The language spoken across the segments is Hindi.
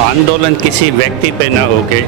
आंदोलन किसी व्यक्ति पे न होके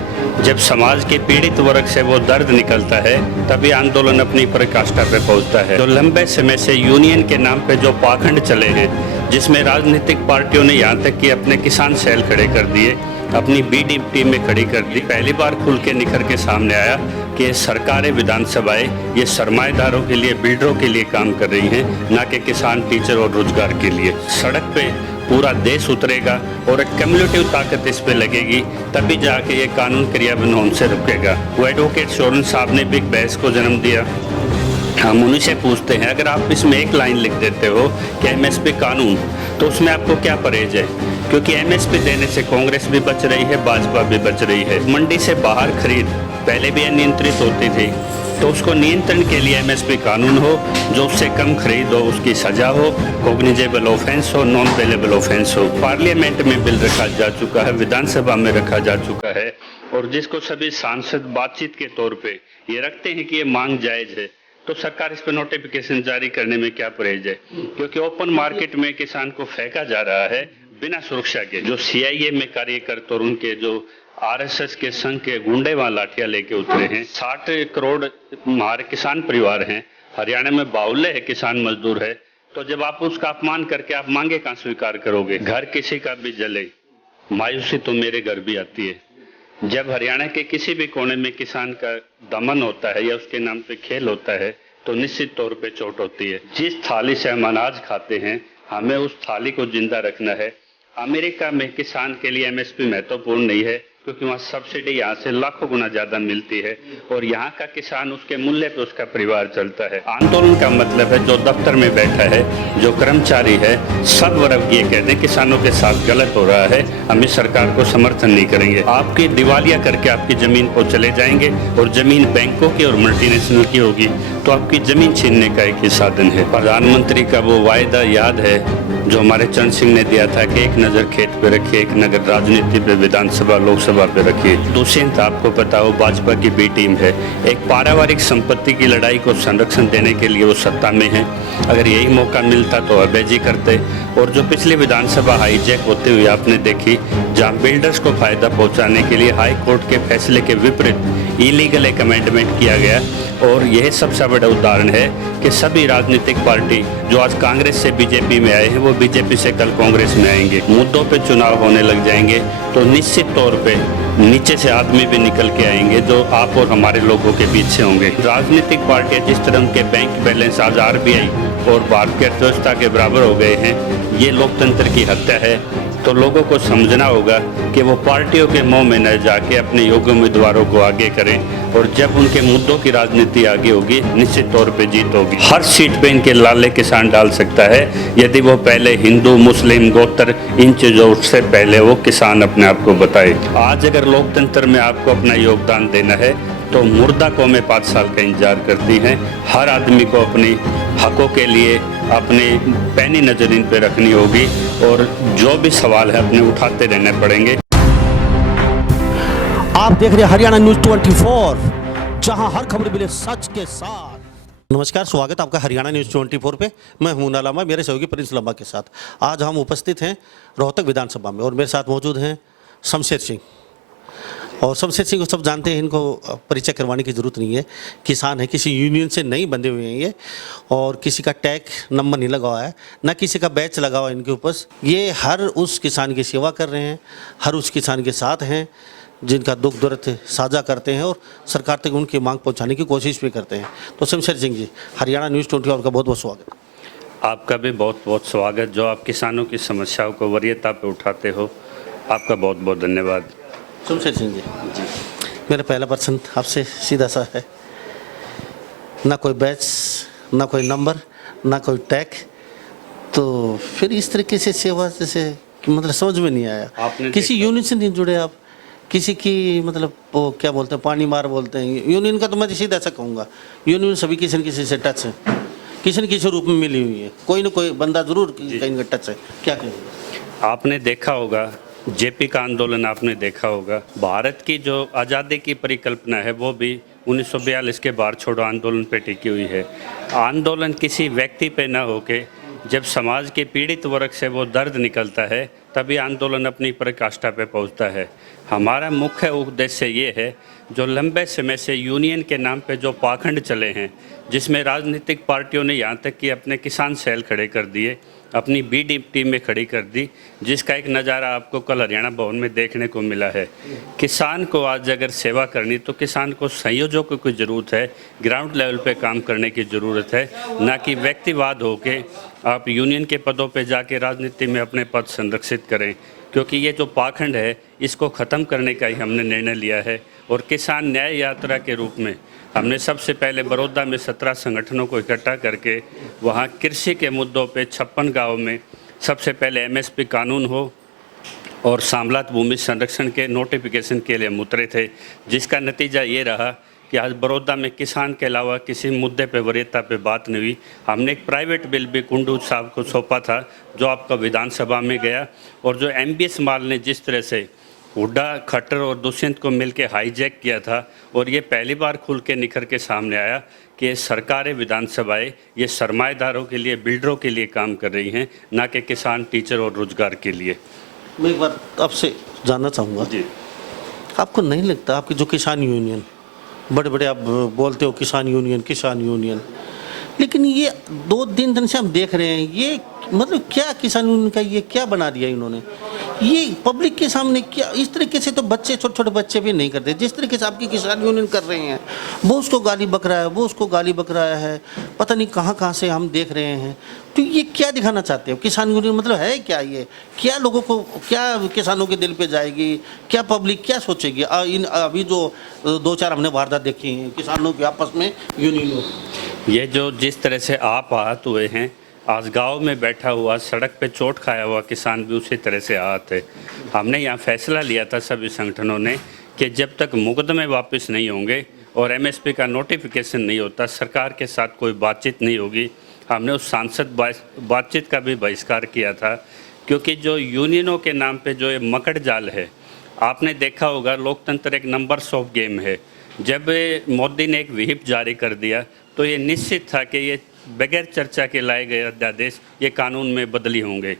जब समाज के पीड़ित वर्ग से वो दर्द निकलता है तभी आंदोलन अपनी पराकाष्ठा पे पहुंचता है। जो लंबे समय से यूनियन के नाम पे जो पाखंड चले हैं, जिसमें राजनीतिक पार्टियों ने यहाँ तक कि अपने किसान सेल खड़े कर दिए, अपनी बी टीम में खड़ी कर दी, पहली बार खुल के निखर के सामने आया कि ये सरकारें, विधानसभाएं ये सरमाएदारों के लिए, बिल्डरों के लिए काम कर रही हैं, ना कि किसान, टीचर और रोजगार के लिए। सड़क पे पूरा देश उतरेगा और एक कम्युनिटिव ताकत इस पे लगेगी, तभी जाके ये कानून क्रियान्वयन होने से रुकेगा। वो एडवोकेट सोरेन साहब ने भी एक बहस को जन्म दिया। हम उन्हीं से पूछते हैं, अगर आप इसमें एक लाइन लिख देते हो कि एमएसपी कानून, तो उसमें आपको क्या परहेज है? क्योंकि एमएसपी देने से कांग्रेस भी बच रही है, भाजपा भी बच रही है। मंडी से बाहर खरीद पहले भी अनियंत्रित होती थी, तो उसको नियंत्रण के लिए एमएसपी कानून हो, जो उससे कम खरीद हो उसकी सजा हो, कॉग्निजेबल ऑफेंस हो, नॉन पेलेबल ऑफेंस हो। पार्लियामेंट में बिल रखा जा चुका है, विधानसभा में रखा जा चुका है, और जिसको सभी सांसद बातचीत के तौर पे ये रखते हैं कि ये मांग जायज है, तो सरकार इस पर नोटिफिकेशन जारी करने में क्या परहेज है? क्योंकि ओपन मार्केट में किसान को फेंका जा रहा है बिना सुरक्षा के। जो सीआईए में कार्यकर्ता और उनके जो आरएसएस के संघ के गुंडे वहां लाठियां लेके उतरे हैं। 60 करोड़ हमारे किसान परिवार हैं, हरियाणा में बाहुल्य है, किसान मजदूर है, तो जब आप उसका अपमान करके आप मांगे कहां स्वीकार करोगे? घर किसी का भी जले, मायूसी तो मेरे घर भी आती है। जब हरियाणा के किसी भी कोने में किसान का दमन होता है या उसके नाम पे खेल होता है, तो निश्चित तौर पे चोट होती है। जिस थाली से हम अनाज खाते हैं, हमें उस थाली को जिंदा रखना है। अमेरिका में किसान के लिए एमएसपी महत्वपूर्ण नहीं है, क्योंकि वहाँ सब्सिडी यहाँ से लाखों गुना ज्यादा मिलती है, और यहाँ का किसान उसके मूल्य पे उसका परिवार चलता है। आंदोलन का मतलब है जो दफ्तर में बैठा है, जो कर्मचारी है, सब वर्ग ये कहते हैं किसानों के साथ गलत हो रहा है, हम इस सरकार को समर्थन नहीं करेंगे। आपकी दिवालिया करके आपकी जमीन को चले जाएंगे, और जमीन बैंकों की और मल्टीनेशनल की होगी, तो आपकी जमीन छीनने का एक ही साधन है। प्रधानमंत्री का वो वायदा याद है जो हमारे चरण सिंह ने दिया था कि एक नजर खेत पे रखिए, एक नजर राजनीति पे, विधानसभा लोकसभा पे रखिए। दुष्यंत आपको पता हो भाजपा की बी टीम है, एक पारिवारिक संपत्ति की लड़ाई को संरक्षण देने के लिए वो सत्ता में है। अगर यही मौका मिलता तो अभय जी करते। और जो पिछली विधानसभा हाईजैक होते हुए आपने देखी, जहाँ बिल्डर्स को फायदा पहुंचाने के लिए हाई कोर्ट के फैसले के विपरीत इलीगल एक अमेंडमेंट किया गया, और यह सबसे बड़ा उदाहरण है कि सभी राजनीतिक पार्टी जो आज कांग्रेस से बीजेपी में आए हैं, वो बीजेपी से कल कांग्रेस में आएंगे। मुद्दों पे चुनाव होने लग जाएंगे तो निश्चित तौर पे नीचे से आदमी भी निकल के आएंगे जो आप और हमारे लोगों के पीछे होंगे। राजनीतिक पार्टियां जिस तरह के बैंक बैलेंस आज आरबीआई और भारतीय अर्थव्यवस्था के बराबर हो गए हैं, ये लोकतंत्र की हत्या है। तो लोगों को समझना होगा कि वो पार्टियों के मुंह में न जाके अपने योग्य उम्मीदवारों को आगे करें, और जब उनके मुद्दों की राजनीति आगे होगी, निश्चित तौर पे जीत होगी। हर सीट पे इनके लाले किसान डाल सकता है, यदि वो पहले हिंदू, मुस्लिम, गोत्र, इन चीजों से पहले वो किसान अपने आप को बताए। आज अगर लोकतंत्र में आपको अपना योगदान देना है, तो मुर्दा कौमें 5 साल का इंतजार करती हैं। हर आदमी को अपनी हकों के लिए अपनी पैनी नजर इन पे रखनी होगी, और जो भी सवाल है अपने उठाते रहने पड़ेंगे। आप देख रहे हैं हरियाणा न्यूज 24, जहां हर खबर मिले सच के साथ। नमस्कार, स्वागत आपका हरियाणा न्यूज 24 पे। मैं हूं मुन्ना लामा, मेरे सहयोगी प्रिंस लामा के साथ। आज हम उपस्थित हैं रोहतक विधानसभा में, और मेरे साथ मौजूद हैं शमशेर सिंह। और शमशेर सिंह को सब जानते हैं, इनको परिचय करवाने की ज़रूरत नहीं है। किसान है, किसी यूनियन से नहीं बंधे हुए हैं ये, और किसी का टैग नंबर नहीं लगा हुआ है, ना किसी का बैच लगा हुआ है इनके ऊपर। ये हर उस किसान की सेवा कर रहे हैं, हर उस किसान के साथ हैं जिनका दुख दर्द साझा करते हैं, और सरकार तक उनकी मांग पहुंचाने की कोशिश भी करते हैं। तो शमशेर सिंह जी, हरियाणा न्यूज़ 24 का बहुत बहुत स्वागत। आपका भी बहुत बहुत स्वागत। जो आप किसानों की समस्याओं को वरीयता पे उठाते हो, आपका बहुत बहुत धन्यवाद। शमशेर सिंह जी, मेरा पहला प्रश्न आपसे सीधा सा है, ना कोई बैच, ना कोई नंबर, ना कोई टैग, तो फिर इस तरीके से सेवा जैसे मतलब समझ में नहीं आया। किसी यूनियन से नहीं जुड़े आप, किसी की मतलब वो क्या बोलते हैं, पानी मार बोलते हैं यूनियन का, तो मैं सीधा ऐसा कहूँगा यूनियन सभी किसी न किसी से टच है, किसी न किसी रूप में मिली हुई है, कोई ना कोई बंदा जरूर कहीं का टच है। क्या कहेंगे? आपने देखा होगा जेपी का आंदोलन, आपने देखा होगा भारत की जो आज़ादी की परिकल्पना है वो भी 1942 के बाहर छोड़ो आंदोलन पे टिकी हुई है। आंदोलन किसी व्यक्ति पे न होके जब समाज के पीड़ित वर्ग से वो दर्द निकलता है तभी आंदोलन अपनी पराकाष्ठा पे पहुंचता है। हमारा मुख्य उद्देश्य ये है, जो लंबे समय से यूनियन के नाम पे जो पाखंड चले हैं, जिसमें राजनीतिक पार्टियों ने यहाँ तक कि अपने किसान सेल खड़े कर दिए, अपनी बी टीम में खड़ी कर दी, जिसका एक नज़ारा आपको कल हरियाणा भवन में देखने को मिला है। किसान को आज अगर सेवा करनी तो किसान को संयोजकों की ज़रूरत है, ग्राउंड लेवल पे काम करने की ज़रूरत है, ना कि व्यक्तिवाद होके आप यूनियन के पदों पे जाके राजनीति में अपने पद संरक्षित करें। क्योंकि ये जो पाखंड है, इसको ख़त्म करने का ही हमने निर्णय लिया है। और किसान न्याय यात्रा के रूप में हमने सबसे पहले बड़ौदा में 17 संगठनों को इकट्ठा करके वहाँ कृषि के मुद्दों पे 56 गाँव में सबसे पहले MSP कानून हो और सामलात भूमि संरक्षण के नोटिफिकेशन के लिए हम उतरे थे, जिसका नतीजा ये रहा कि आज बड़ौदा में किसान के अलावा किसी मुद्दे पे वरीयता पे बात नहीं हुई। हमने एक प्राइवेट बिल भी कुंडू साहब को सौंपा था, जो आपका विधानसभा में गया, और जो MBS माल ने जिस तरह से हुड्डा, खट्टर और दुष्यंत को मिलकर हाईजैक किया था, और ये पहली बार खुल के निखर के सामने आया कि ये सरकारें, विधानसभाएं ये सरमाएदारों के लिए, बिल्डरों के लिए काम कर रही हैं, ना कि किसान, टीचर और रोजगार के लिए। मैं एक बार आपसे जानना चाहूँगा जी, आपको नहीं लगता आपकी जो किसान यूनियन, बड़े बड़े आप बोलते हो किसान यूनियन, लेकिन ये 2-3 दिन से हम देख रहे हैं, ये मतलब क्या किसान यूनियन का ये क्या बना दिया इन्होंने? ये पब्लिक के सामने क्या इस तरीके से तो बच्चे, छोटे छोटे बच्चे भी नहीं करते जिस तरीके से आपकी किसान यूनियन कर रहे हैं। वो उसको गाली बक रहा है, वो उसको गाली बक रहा है, पता नहीं कहाँ कहाँ से हम देख रहे हैं। तो ये क्या दिखाना चाहते हो? किसान यूनियन मतलब है क्या? ये क्या लोगों को, क्या किसानों के दिल पे जाएगी? क्या पब्लिक क्या सोचेगी? अभी जो 2-4 हमने वारदात देखी हैं किसानों के आपस में यूनियन, ये जो जिस तरह से आप आहत हुए हैं, आज गांव में बैठा हुआ, सड़क पे चोट खाया हुआ किसान भी उसी तरह से आहत है। हमने यहाँ फैसला लिया था सभी संगठनों ने कि जब तक मुकदमे वापस नहीं होंगे और MSP का नोटिफिकेशन नहीं होता, सरकार के साथ कोई बातचीत नहीं होगी। हमने उस सांसद बातचीत का भी बहिष्कार किया था, क्योंकि जो यूनियनों के नाम पे जो ये मकड़ जाल है, आपने देखा होगा, लोकतंत्र एक नंबर्स ऑफ गेम है। जब मोदी ने एक व्हिप जारी कर दिया तो ये निश्चित था कि ये बगैर चर्चा के लाए गए अध्यादेश ये कानून में बदली होंगे।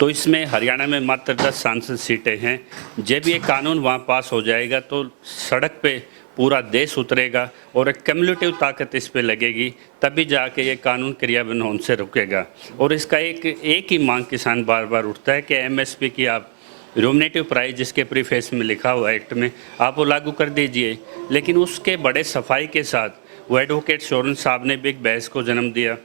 तो इसमें हरियाणा में मात्र 10 सांसद सीटें हैं। जब ये कानून वहाँ पास हो जाएगा तो सड़क पे पूरा देश उतरेगा और एक कम्युनिटिव ताकत इस पे लगेगी, तभी जाके ये कानून क्रियान्वयन होने से रुकेगा। और इसका एक ही मांग किसान बार बार उठता है कि MSP की आप रोमिनेटिव प्राइस, जिसके प्रीफेस में लिखा हुआ एक्ट में, आप वो लागू कर दीजिए। लेकिन उसके बड़े सफाई के साथ वो एडवोकेट शोरन साहब ने भी एक बहस को जन्म दिया।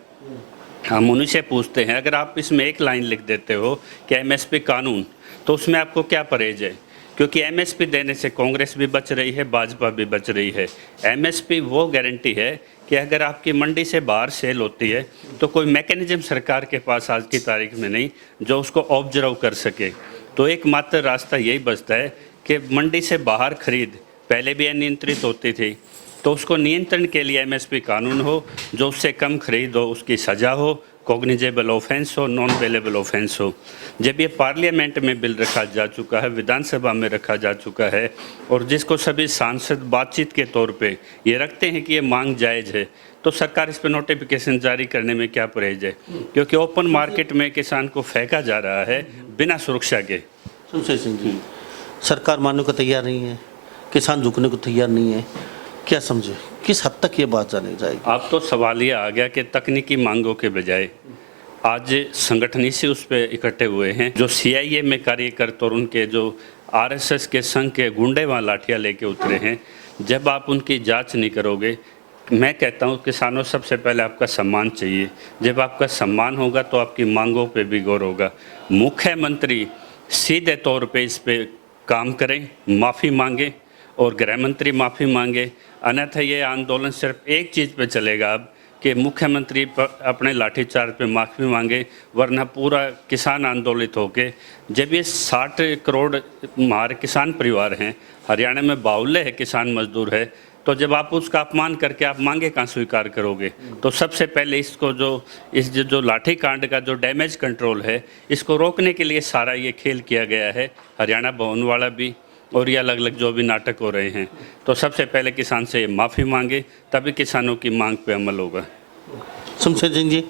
हम उन्हीं से पूछते हैं, अगर आप इसमें एक लाइन लिख देते हो कि MSP कानून, तो उसमें आपको क्या परहेज है? क्योंकि MSP देने से कांग्रेस भी बच रही है, भाजपा भी बच रही है। MSP वो गारंटी है कि अगर आपकी मंडी से बाहर सेल होती है तो कोई मैकेनिज्म सरकार के पास आज की तारीख में नहीं जो उसको ऑब्जर्व कर सके। तो एकमात्र रास्ता यही बचता है कि मंडी से बाहर खरीद पहले भी अनियंत्रित होती थी, तो उसको नियंत्रण के लिए MSP कानून हो, जो उससे कम खरीद हो उसकी सज़ा हो, कॉग्निजेबल ऑफेंस हो, नॉन बेलेबल ऑफेंस हो। जब ये पार्लियामेंट में बिल रखा जा चुका है, विधानसभा में रखा जा चुका है, और जिसको सभी सांसद बातचीत के तौर पे ये रखते हैं कि ये मांग जायज़ है, तो सरकार इस पर नोटिफिकेशन जारी करने में क्या परहेज है? क्योंकि ओपन मार्केट में किसान को फेंका जा रहा है बिना सुरक्षा के। शमशेर सिंह जी, सरकार मानने को तैयार नहीं है, किसान झुकने को तैयार नहीं है, क्या समझे किस हद तक ये बात जानी जाएगी? अब तो सवाल ये आ गया कि तकनीकी मांगों के बजाय आज संगठन इसी उस पे इकट्ठे हुए हैं, जो CIA में कार्यकर्ता और उनके जो RSS के संघ के गुंडे वहाँ लाठियाँ लेके उतरे हैं। जब आप उनकी जांच नहीं करोगे, मैं कहता हूँ किसानों, सबसे पहले आपका सम्मान चाहिए। जब आपका सम्मान होगा तो आपकी मांगों पे भी गौर होगा। मुख्यमंत्री सीधे तौर पे इस पे काम करें, माफ़ी मांगे, और गृह मंत्री माफ़ी मांगे, अन्यथा ये आंदोलन सिर्फ एक चीज़ पे चलेगा अब कि मुख्यमंत्री अपने लाठीचार्ज पे माफ़ी मांगे, वरना पूरा किसान आंदोलित होके, जब ये 60 करोड़ हमारे किसान परिवार हैं, हरियाणा में 52 है किसान मजदूर है, तो जब आप उसका अपमान करके आप मांगे कहाँ स्वीकार करोगे? तो सबसे पहले इसको जो लाठी कांड का जो डैमेज कंट्रोल है, इसको रोकने के लिए सारा ये खेल किया गया है, हरियाणा भवन वाला भी, और ये अलग अलग जो भी नाटक हो रहे हैं। तो सबसे पहले किसान से माफ़ी मांगे, तभी किसानों की मांग पे अमल होगा। शमशेर सिंह जी,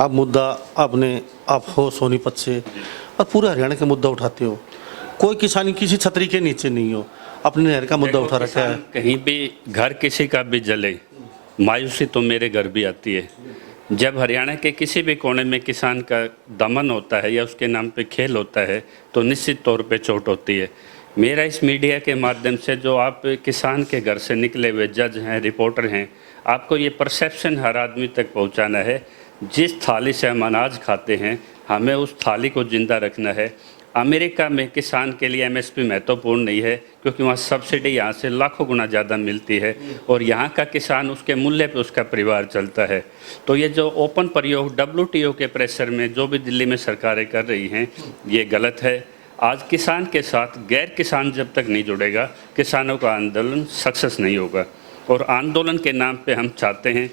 आप मुद्दा आप हो सोनीपत से, और पूरे हरियाणा के मुद्दा उठाते हो। कोई किसान किसी छतरी के नीचे नहीं हो, अपने नहर का मुद्दा उठा रखा है। कहीं भी घर किसी का भी जले, मायूसी तो मेरे घर भी आती है। जब हरियाणा के किसी भी कोने में किसान का दमन होता है या उसके नाम पे खेल होता है तो निश्चित तौर पे चोट होती है। मेरा इस मीडिया के माध्यम से जो आप किसान के घर से निकले हुए जज हैं, रिपोर्टर हैं, आपको ये परसेप्शन हर आदमी तक पहुंचाना है, जिस थाली से हम अनाज खाते हैं हमें उस थाली को जिंदा रखना है। अमेरिका में किसान के लिए एमएसपी महत्वपूर्ण नहीं है क्योंकि वहाँ सब्सिडी यहाँ से लाखों गुना ज़्यादा मिलती है और यहाँ का किसान उसके मूल्य पे उसका परिवार चलता है। तो ये जो ओपन प्रयोग WTO के प्रेशर में जो भी दिल्ली में सरकारें कर रही हैं ये गलत है। आज किसान के साथ गैर किसान जब तक नहीं जुड़ेगा किसानों का आंदोलन सक्सेस नहीं होगा। और आंदोलन के नाम पे हम चाहते हैं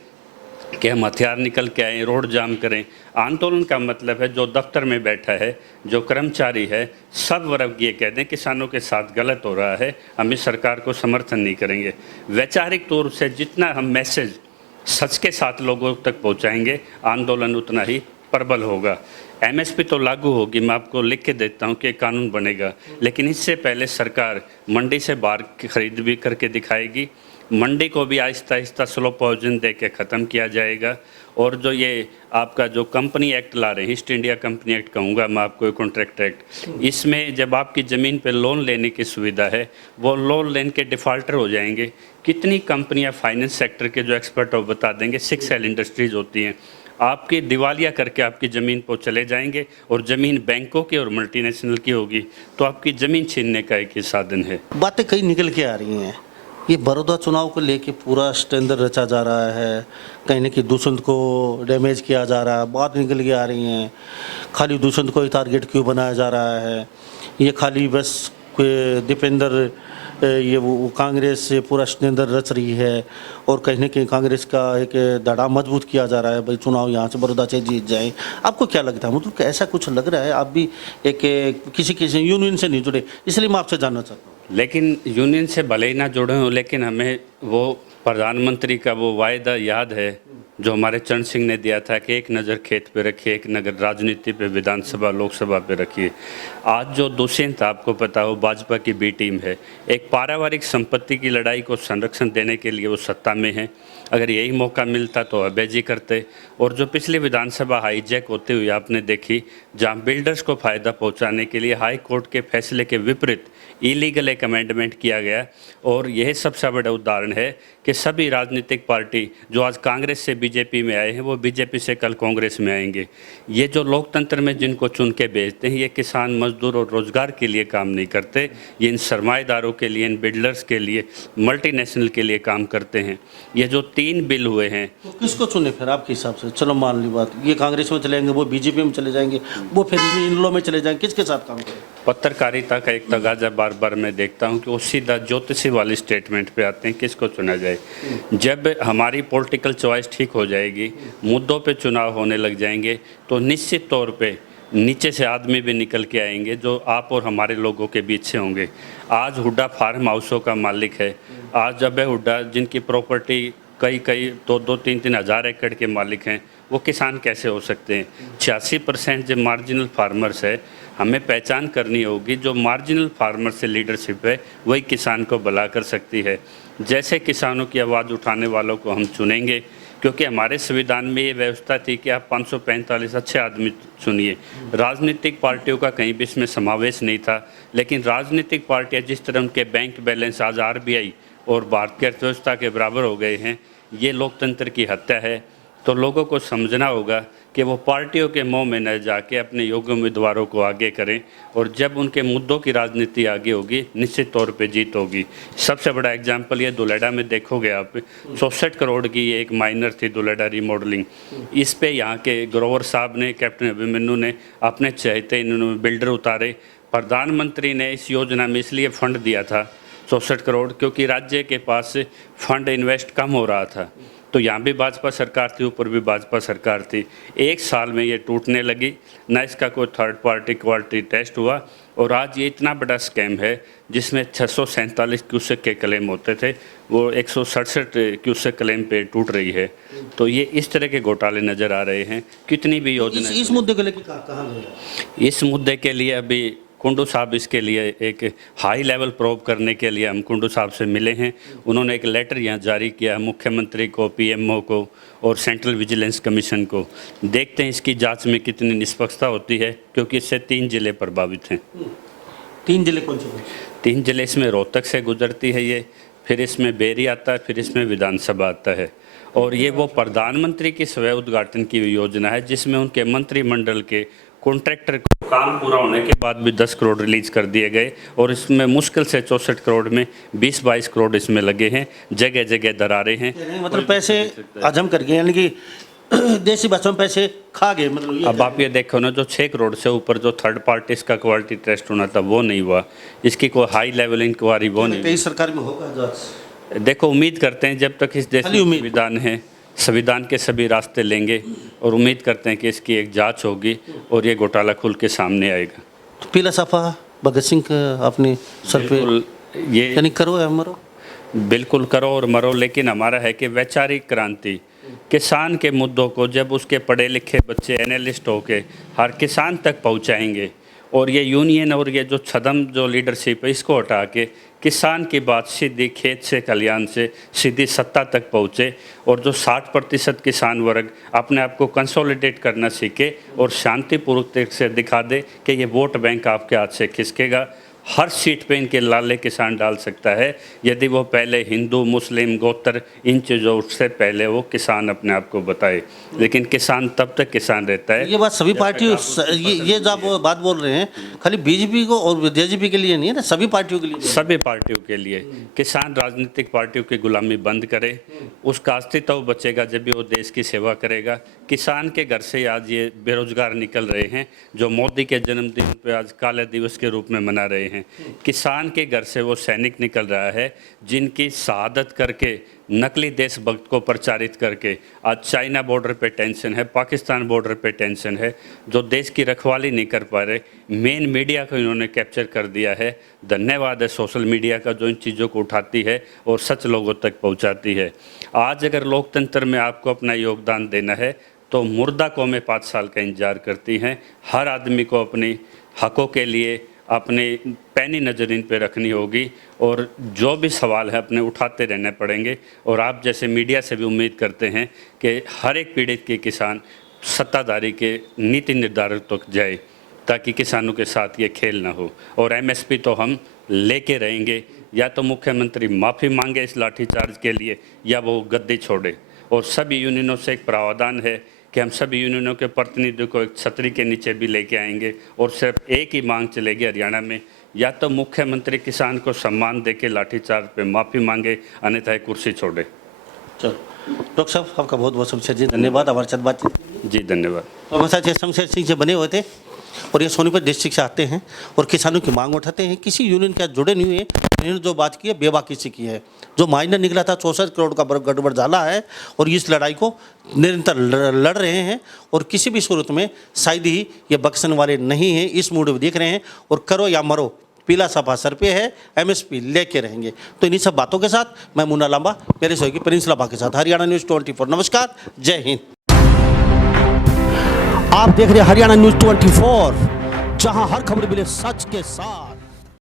कि हम हथियार निकल के आएँ, रोड जाम करें। आंदोलन का मतलब है जो दफ्तर में बैठा है, जो कर्मचारी है, सब वर्ग ये कह दें किसानों के साथ गलत हो रहा है, हम इस सरकार को समर्थन नहीं करेंगे। वैचारिक तौर से जितना हम मैसेज सच के साथ लोगों तक पहुंचाएंगे आंदोलन उतना ही प्रबल होगा। एमएसपी तो लागू होगी, मैं आपको लिख के देता हूं कि कानून बनेगा, लेकिन इससे पहले सरकार मंडी से बाहर खरीद भी करके दिखाएगी। मंडी को भी आहिस्ता आहिस्ता स्लो पॉइजन दे के ख़त्म किया जाएगा। और जो ये आपका जो कंपनी एक्ट ला रहे हैं, ईस्ट इंडिया कंपनी एक्ट कहूँगा मैं आपको, कॉन्ट्रैक्ट एक्ट, इसमें जब आपकी ज़मीन पे लोन लेने की सुविधा है वो लोन लेने के डिफ़ॉल्टर हो जाएंगे। कितनी कंपनियां फाइनेंस सेक्टर के जो एक्सपर्ट हो बता देंगे 6L इंडस्ट्रीज़ होती हैं, आपकी दिवालिया करके आपकी ज़मीन पर चले जाएंगे और ज़मीन बैंकों की और मल्टीनेशनल की होगी तो आपकी ज़मीन छीनने का एक ही साधन है। बातें कई निकल के आ रही हैं। ये बड़ौदा चुनाव को लेके पूरा स्टैंडर्ड रचा जा रहा है, कहीं ना कहीं दुष्यंत को डैमेज किया जा रहा है, बात निकल के आ रही हैं। खाली दुष्यंत को ही टारगेट क्यों बनाया जा रहा है, ये खाली बस दीपेंद्र ये वो कांग्रेस से पूरा स्टैंडर्ड रच रही है और कहीं ना कहीं कांग्रेस का एक दड़ा मजबूत किया जा रहा है, भाई चुनाव यहाँ से बड़ौदा से जीत जाए। आपको क्या लगता है, मतलब ऐसा कुछ लग रहा है? आप भी एक किसी यूनियन से नहीं जुड़े, इसलिए मैं आपसे जानना चाहता हूँ। लेकिन यूनियन से भले ही ना जुड़े हों, लेकिन हमें वो प्रधानमंत्री का वो वायदा याद है जो हमारे चरण सिंह ने दिया था कि एक नज़र खेत पे रखिए, एक नज़र राजनीति पे, विधानसभा लोकसभा पे रखिए। आज जो दुष्यंत आपको पता हो भाजपा की बी टीम है, एक पारिवारिक संपत्ति की लड़ाई को संरक्षण देने के लिए वो सत्ता में है। अगर यही मौका मिलता तो अबेजी करते। और जो पिछली विधानसभा हाईजैक होते हुए आपने देखी, जहाँ बिल्डर्स को फ़ायदा पहुँचाने के लिए हाई कोर्ट के फैसले के विपरीत इलीगल एक अमेंडमेंट किया गया। और यह सबसे बड़ा उदाहरण है कि सभी राजनीतिक पार्टी जो आज कांग्रेस से बीजेपी में आए हैं वो बीजेपी से कल कांग्रेस में आएंगे। ये जो लोकतंत्र में जिनको चुन के भेजते हैं ये किसान, मजदूर और रोजगार के लिए काम नहीं करते, ये इन सरमाएदारों के लिए, इन बिल्डर्स के लिए, मल्टीनेशनल के लिए काम करते हैं। ये जो 3 बिल हुए हैं, तो किसको चुने फिर आपके हिसाब से? चलो मान ली बात, ये कांग्रेस में चले जाएंगे, वो बीजेपी में चले जाएंगे, वो फिर इन लोगों में चले जाएंगे, किसके साथ काम करें? पत्रकारिता का एक तगाजा बार बार मैं देखता हूं कि वो सीधा ज्योतिषी वाली स्टेटमेंट पे आते हैं किसको चुना जाए। जब हमारी पॉलिटिकल चॉइस ठीक हो जाएगी, मुद्दों पे चुनाव होने लग जाएंगे तो निश्चित तौर पे नीचे से आदमी भी निकल के आएंगे जो आप और हमारे लोगों के बीच से होंगे। आज हुड्डा फार्म हाउसों का मालिक है, आज अभय हुड्डा जिनकी प्रॉपर्टी कई 2-3 हज़ार एकड़ के मालिक हैं, वो किसान कैसे हो सकते हैं? 86% जो मार्जिनल फार्मर्स है, हमें पहचान करनी होगी जो मार्जिनल फार्मर से लीडरशिप है वही किसान को भला कर सकती है। जैसे किसानों की आवाज़ उठाने वालों को हम चुनेंगे, क्योंकि हमारे संविधान में ये व्यवस्था थी कि आप 545 अच्छे आदमी चुनिए। राजनीतिक पार्टियों का कहीं भी इसमें समावेश नहीं था, लेकिन राजनीतिक पार्टियाँ जिस तरह उनके बैंक बैलेंस आज RBI और भारतीय अर्थव्यवस्था के बराबर हो गए हैं, ये लोकतंत्र की हत्या है। तो लोगों को समझना होगा कि वो पार्टियों के मुंह में न जाके अपने योग्य उम्मीदवारों को आगे करें, और जब उनके मुद्दों की राजनीति आगे होगी निश्चित तौर पे जीत होगी। सबसे बड़ा एग्जांपल ये दुलेडा में देखोगे आप, 64 करोड़ की ये एक माइनर थी दुलेडा रीमॉडलिंग। इस पे यहाँ के ग्रोवर साहब ने, कैप्टन अभिमन्यु ने अपने चहेते इन्होंने बिल्डर उतारे। प्रधानमंत्री ने इस योजना में इसलिए फंड दिया था 64 करोड़, क्योंकि राज्य के पास फंड इन्वेस्ट कम हो रहा था। तो यहाँ भी भाजपा सरकार थी, ऊपर भी भाजपा सरकार थी। एक साल में ये टूटने लगी, ना इसका कोई थर्ड पार्टी क्वालिटी टेस्ट हुआ। और आज ये इतना बड़ा स्कैम है जिसमें 647 क्यूसेक के क्लेम होते थे, वो 167 क्यूसेक क्लेम पे टूट रही है। तो ये इस तरह के घोटाले नज़र आ रहे हैं। कितनी भी योजना इस मुद्दे को लेकर कहाँ गए हैं? इस मुद्दे के लिए अभी कुंडू साहब इसके लिए एक हाई लेवल प्रोब करने के लिए हम कुंडू साहब से मिले हैं। उन्होंने एक लेटर यहाँ जारी किया है मुख्यमंत्री को, पीएमओ को और सेंट्रल विजिलेंस कमीशन को। देखते हैं इसकी जांच में कितनी निष्पक्षता होती है, क्योंकि इससे 3 जिले प्रभावित हैं। 3 जिले कौन से? 3 जिले इसमें रोहतक से गुजरती है ये, फिर इसमें बेरी आता है, फिर इसमें विधानसभा आता है। और ये वो प्रधानमंत्री की स्वयं उद्घाटन की योजना है जिसमें उनके मंत्रिमंडल के कॉन्ट्रैक्टर को काम पूरा होने के बाद भी 10 करोड़ रिलीज कर दिए गए। और इसमें मुश्किल से 64 करोड़ में 20-22 करोड़ इसमें लगे हैं, जगह जगह दरारें हैं। मतलब पैसे हजम कर गए, यानी कि देसी भाषा में पैसे खा गए। मतलब अब आप ये देखो ना, जो 6 करोड़ से ऊपर जो थर्ड पार्टी इसका क्वालिटी टेस्ट होना था वो नहीं हुआ, इसकी कोई हाई लेवल इंक्वायरी वो नहीं। 23 सरकार में होगा जांच। देखो, उम्मीद करते हैं जब तक इस देश में संविधान है, संविधान के सभी रास्ते लेंगे और उम्मीद करते हैं कि इसकी एक जांच होगी और ये घोटाला खुल के सामने आएगा। तो पीला साफा भगत सिंह का अपने सर पे ये यानी करो या मरो? बिल्कुल करो और मरो, लेकिन हमारा है कि वैचारिक क्रांति, किसान के मुद्दों को जब उसके पढ़े लिखे बच्चे एनालिस्ट होके हर किसान तक पहुंचाएंगे और ये यूनियन और ये जो छदम जो लीडरशिप है इसको हटा के किसान की बात सीधी खेत से कल्याण से सीधी सत्ता तक पहुँचे और जो 60% किसान वर्ग अपने आप को कंसोलिडेट करना सीखे और शांतिपूर्वक से दिखा दे कि ये वोट बैंक आपके हाथ से खिसकेगा। हर सीट पे इनके लाले किसान डाल सकता है यदि वो पहले हिंदू, मुस्लिम, गोत्र इन चीज़ों से पहले वो किसान अपने आप को बताए। लेकिन किसान तब तक किसान रहता है। ये बात सभी पार्टियों, ये जो आप बात बोल रहे हैं खाली बीजेपी को और जेजेपी के लिए नहीं है ना, सभी पार्टियों के लिए। सभी पार्टियों के लिए किसान राजनीतिक पार्टियों की गुलामी बंद करे, उसका अस्तित्व बचेगा जब भी वो देश की सेवा करेगा। किसान के घर से आज ये बेरोजगार निकल रहे हैं जो मोदी के जन्मदिन पे आज काले दिवस के रूप में मना रहे हैं। किसान के घर से वो सैनिक निकल रहा है जिनकी शहादत करके नकली देशभक्त को प्रचारित करके आज चाइना बॉर्डर पे टेंशन है, पाकिस्तान बॉर्डर पे टेंशन है, जो देश की रखवाली नहीं कर पा रहे। मेन मीडिया को इन्होंने कैप्चर कर दिया है। धन्यवाद है सोशल मीडिया का जो इन चीज़ों को उठाती है और सच लोगों तक पहुंचाती है। आज अगर लोकतंत्र में आपको अपना योगदान देना है तो मुर्दा कौमें 5 साल का इंतजार करती हैं। हर आदमी को अपने हकों के लिए अपने पैनी नज़र इन पे रखनी होगी और जो भी सवाल है अपने उठाते रहने पड़ेंगे। और आप जैसे मीडिया से भी उम्मीद करते हैं कि हर एक पीड़ित के किसान सत्ताधारी के नीति निर्धारक तक जाए ताकि किसानों के साथ ये खेल ना हो। और एमएसपी तो हम लेके रहेंगे, या तो मुख्यमंत्री माफ़ी मांगे इस लाठीचार्ज के लिए या वो गद्दी छोड़े। और सभी यूनियनों से एक प्रावधान है कि हम सभी यूनियनों के प्रतिनिधियों को एक छतरी के नीचे भी लेके आएंगे और सिर्फ एक ही मांग चलेगी हरियाणा में, या तो मुख्यमंत्री किसान को सम्मान देके लाठीचार्ज पे माफ़ी मांगे, अन्यथा कुर्सी छोड़े। चलो डॉक्टर साहब, आपका बहुत बहुत शुक्रिया जी, धन्यवाद हमारे साथ बातचीत। जी धन्यवाद। और साथ शमशेर सिंह से बने हुए थे और ये सोनीपत डिस्ट्रिक्ट से आते हैं और किसानों की मांग उठाते हैं। किसी यूनियन के साथ जुड़े नहीं हुए, इन्होंने जो बात की है बेबाकी से की है। जो माइनर निकला था 64 करोड़ का गड़बड़ झाला है और इस लड़ाई को निरंतर लड़ रहे हैं और किसी भी सूरत में शायद ही ये बख्शने वाले नहीं हैं। इस मूड में देख रहे हैं और करो या मरो, पीला सपा सर पे है, एमएसपी लेके रहेंगे। तो इन्हीं सब बातों के साथ मैं मुन्ना लांबा, मेरे सहयोगी प्रिंस लांबा के साथ हरियाणा न्यूज़ 24। नमस्कार, जय हिंद। आप देख रहे हैं हरियाणा न्यूज़ 24, जहां हर खबर मिले सच के साथ।